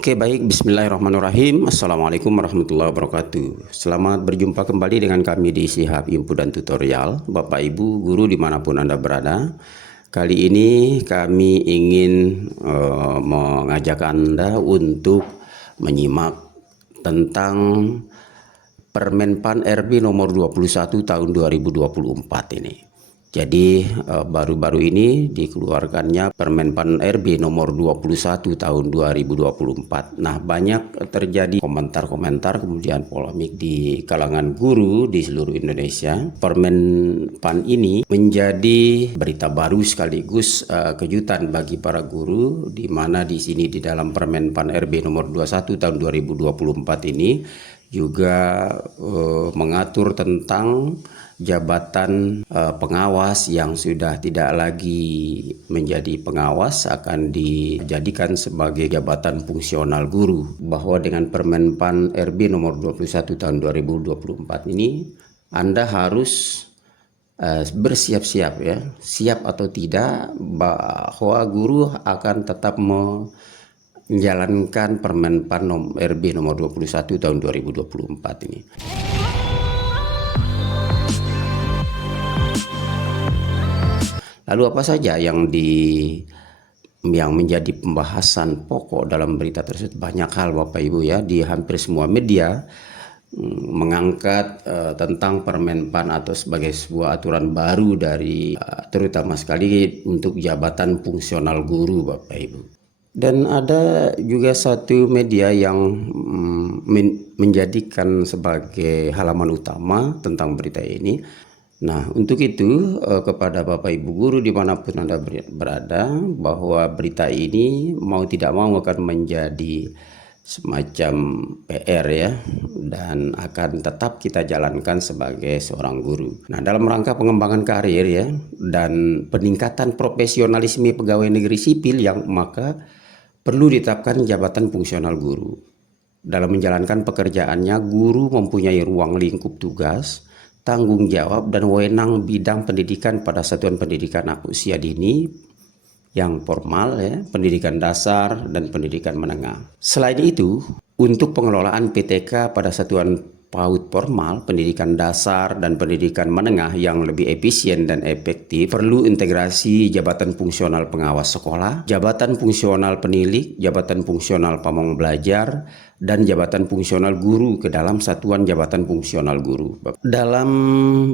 Oke, baik. Bismillahirrahmanirrahim. Assalamualaikum warahmatullahi wabarakatuh. Selamat berjumpa kembali dengan kami di Shihab Info dan Tutorial. Bapak Ibu guru dimanapun Anda berada, kali ini kami ingin mengajak Anda untuk menyimak tentang Permen-Pan RB nomor 21 tahun 2024 ini. Jadi baru-baru ini dikeluarkannya Permen-Pan RB nomor 21 tahun 2024. Nah, banyak terjadi komentar-komentar kemudian polemik di kalangan guru di seluruh Indonesia. Permen-Pan ini menjadi berita baru sekaligus kejutan bagi para guru, di mana di sini di dalam Permen-Pan RB nomor 21 tahun 2024 ini juga mengatur tentang jabatan pengawas yang sudah tidak lagi menjadi pengawas akan dijadikan sebagai jabatan fungsional guru, bahwa dengan Permen-Pan RB nomor 21 tahun 2024 ini Anda harus bersiap-siap ya, siap atau tidak bahwa guru akan tetap menjalankan Permen-Pan RB nomor 21 tahun 2024 ini. Lalu apa saja yang menjadi pembahasan pokok dalam berita tersebut? Banyak hal Bapak Ibu ya, di hampir semua media mengangkat tentang Permen-Pan atau sebagai sebuah aturan baru dari terutama sekali untuk jabatan fungsional guru Bapak Ibu. Dan ada juga satu media yang menjadikan sebagai halaman utama tentang berita ini. Nah, untuk itu kepada Bapak Ibu guru dimanapun Anda berada, bahwa berita ini mau tidak mau akan menjadi semacam PR ya, dan akan tetap kita jalankan sebagai seorang guru. Nah, dalam rangka pengembangan karir ya dan peningkatan profesionalisme pegawai negeri sipil yang maka perlu ditetapkan jabatan fungsional guru. Dalam menjalankan pekerjaannya, guru mempunyai ruang lingkup tugas, tanggung jawab dan wewenang bidang pendidikan pada satuan pendidikan usia dini yang formal ya, pendidikan dasar dan pendidikan menengah. Selain itu, untuk pengelolaan PTK pada satuan PAUD formal, pendidikan dasar dan pendidikan menengah yang lebih efisien dan efektif, perlu integrasi jabatan fungsional pengawas sekolah, jabatan fungsional penilik, jabatan fungsional pamong belajar, dan jabatan fungsional guru ke dalam satuan jabatan fungsional guru. Dalam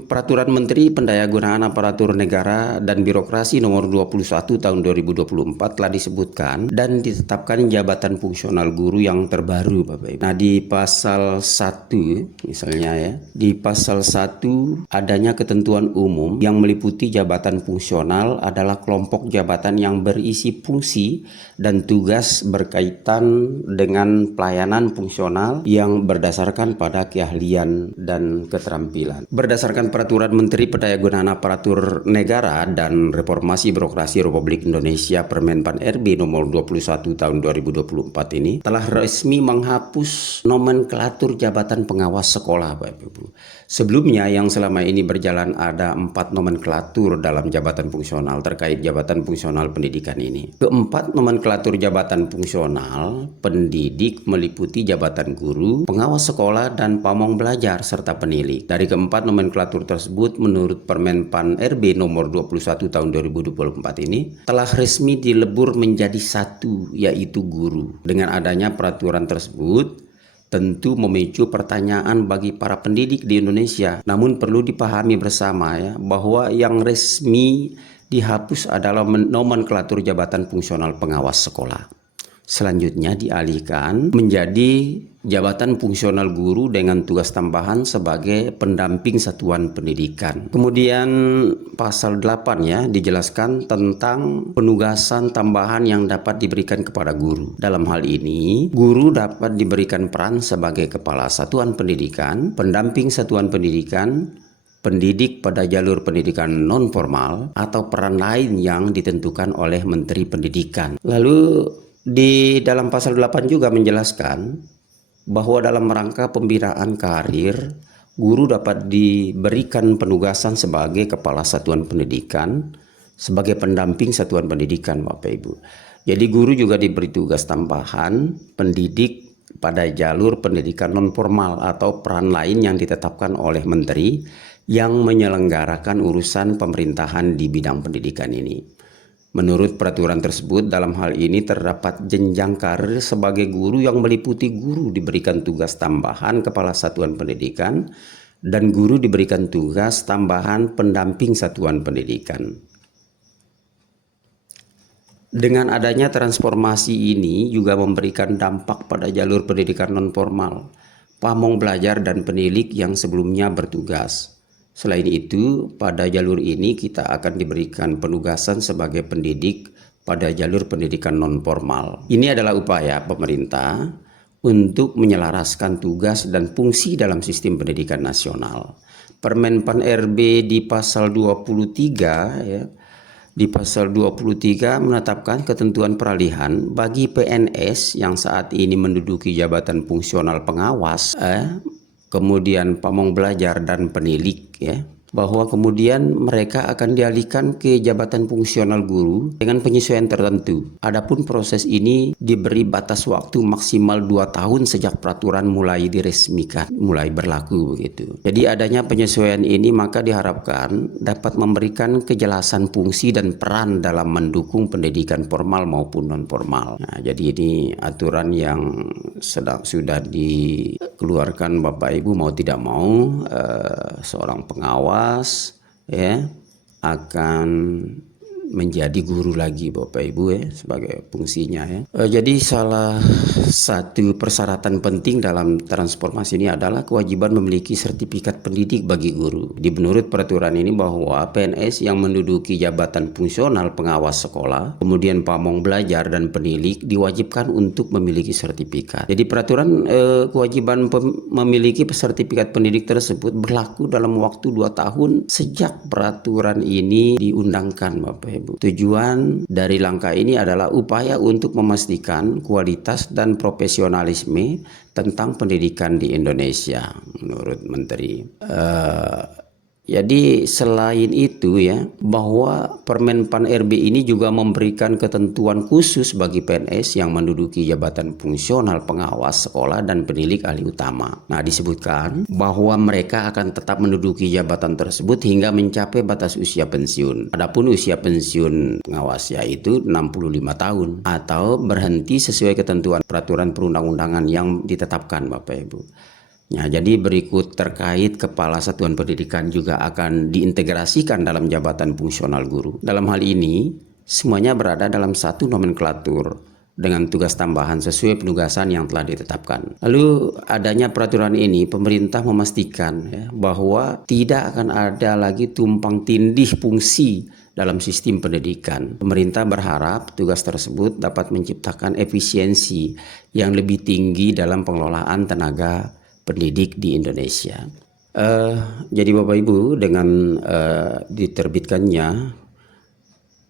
Peraturan Menteri Pendayagunaan Aparatur Negara dan Birokrasi nomor 21 tahun 2024 telah disebutkan dan ditetapkan jabatan fungsional guru yang terbaru Bapak Ibu. Nah, di pasal 1 misalnya ya, di pasal 1 adanya ketentuan umum yang meliputi jabatan fungsional adalah kelompok jabatan yang berisi fungsi dan tugas berkaitan dengan pelayanan fungsional yang berdasarkan pada keahlian dan keterampilan. Berdasarkan Peraturan Menteri Pendayagunaan Aparatur Negara dan Reformasi Birokrasi Republik Indonesia Permen-Pan RB nomor 21 tahun 2024 ini telah resmi menghapus nomenklatur jabatan pengawas sekolah Bapak Ibu. Sebelumnya yang selama ini berjalan ada 4 nomenklatur dalam jabatan fungsional terkait jabatan fungsional pendidikan ini. Keempat nomenklatur jabatan fungsional pendidik meliputi jabatan guru, pengawas sekolah, dan pamong belajar serta penilik. Dari keempat nomenklatur tersebut, menurut Permen-Pan RB nomor 21 tahun 2024 ini telah resmi dilebur menjadi satu, yaitu guru. Dengan adanya peraturan tersebut tentu memicu pertanyaan bagi para pendidik di Indonesia. Namun perlu dipahami bersama ya, bahwa yang resmi dihapus adalah nomenklatur jabatan fungsional pengawas sekolah. Selanjutnya dialihkan menjadi jabatan fungsional guru dengan tugas tambahan sebagai pendamping satuan pendidikan. Kemudian pasal 8 ya dijelaskan tentang penugasan tambahan yang dapat diberikan kepada guru. Dalam hal ini, guru dapat diberikan peran sebagai kepala satuan pendidikan, pendamping satuan pendidikan, pendidik pada jalur pendidikan non formal, atau peran lain yang ditentukan oleh Menteri Pendidikan. Lalu di dalam pasal 8 juga menjelaskan bahwa dalam rangka pembinaan karir, guru dapat diberikan penugasan sebagai kepala satuan pendidikan, sebagai pendamping satuan pendidikan Bapak Ibu. Jadi guru juga diberi tugas tambahan pendidik pada jalur pendidikan non formal atau peran lain yang ditetapkan oleh menteri yang menyelenggarakan urusan pemerintahan di bidang pendidikan ini. Menurut peraturan tersebut, dalam hal ini terdapat jenjang karir sebagai guru yang meliputi guru diberikan tugas tambahan kepala satuan pendidikan dan guru diberikan tugas tambahan pendamping satuan pendidikan. Dengan adanya transformasi ini juga memberikan dampak pada jalur pendidikan non formal, pamong belajar dan penilik yang sebelumnya bertugas. Selain itu, pada jalur ini kita akan diberikan penugasan sebagai pendidik pada jalur pendidikan non formal. Ini adalah upaya pemerintah untuk menyelaraskan tugas dan fungsi dalam sistem pendidikan nasional. Permen Pan RB di pasal 23 ya. Di pasal 23 menetapkan ketentuan peralihan bagi PNS yang saat ini menduduki jabatan fungsional pengawas, kemudian pamong belajar dan penilik ya, bahwa kemudian mereka akan dialihkan ke jabatan fungsional guru dengan penyesuaian tertentu. Adapun proses ini diberi batas waktu maksimal 2 tahun sejak peraturan mulai diresmikan, mulai berlaku begitu. Jadi adanya penyesuaian ini maka diharapkan dapat memberikan kejelasan fungsi dan peran dalam mendukung pendidikan formal maupun non formal. Nah, jadi ini aturan yang sudah dikeluarkan Bapak Ibu mau tidak mau, seorang pengawas ya akan menjadi guru lagi Bapak Ibu ya sebagai fungsinya ya. Jadi salah satu persyaratan penting dalam transformasi ini adalah kewajiban memiliki sertifikat pendidik bagi guru. Menurut peraturan ini bahwa PNS yang menduduki jabatan fungsional pengawas sekolah, kemudian pamong belajar dan penilik diwajibkan untuk memiliki sertifikat. Jadi peraturan kewajiban memiliki sertifikat pendidik tersebut berlaku dalam waktu 2 tahun sejak peraturan ini diundangkan Bapak Ibu. Tujuan dari langkah ini adalah upaya untuk memastikan kualitas dan profesionalisme tentang pendidikan di Indonesia menurut Menteri. Jadi selain itu ya, bahwa Permen Pan RB ini juga memberikan ketentuan khusus bagi PNS yang menduduki jabatan fungsional pengawas sekolah dan penilik ahli utama. Nah, disebutkan bahwa mereka akan tetap menduduki jabatan tersebut hingga mencapai batas usia pensiun. Adapun usia pensiun pengawas yaitu 65 tahun atau berhenti sesuai ketentuan peraturan perundang-undangan yang ditetapkan Bapak Ibu. Ya, jadi berikut terkait kepala satuan pendidikan juga akan diintegrasikan dalam jabatan fungsional guru. Dalam hal ini, semuanya berada dalam satu nomenklatur dengan tugas tambahan sesuai penugasan yang telah ditetapkan. Lalu adanya peraturan ini, pemerintah memastikan ya, bahwa tidak akan ada lagi tumpang tindih fungsi dalam sistem pendidikan. Pemerintah berharap tugas tersebut dapat menciptakan efisiensi yang lebih tinggi dalam pengelolaan tenaga pendidik di Indonesia. Jadi Bapak Ibu, dengan diterbitkannya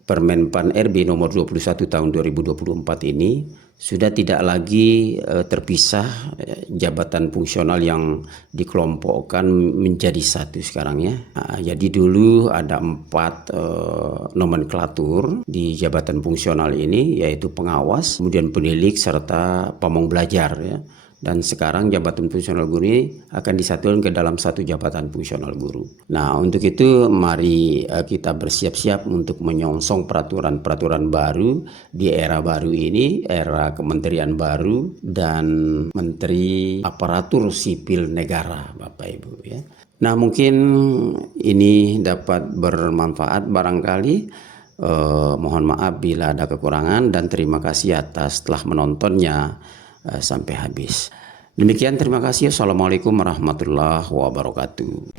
Permen Pan RB nomor 21 tahun 2024 ini sudah tidak lagi terpisah jabatan fungsional yang dikelompokkan menjadi satu sekarang ya. Nah, jadi dulu ada 4 nomenklatur di jabatan fungsional ini, yaitu pengawas, kemudian penilik serta pamong belajar ya. Dan sekarang jabatan fungsional guru ini akan disatukan ke dalam satu jabatan fungsional guru. Nah, untuk itu mari kita bersiap-siap untuk menyongsong peraturan-peraturan baru di era baru ini, era kementerian baru dan menteri aparatur sipil negara Bapak Ibu ya. Nah, mungkin ini dapat bermanfaat barangkali. Mohon maaf bila ada kekurangan dan terima kasih atas telah menontonnya sampai habis. Demikian, terima kasih. Assalamualaikum warahmatullahi wabarakatuh.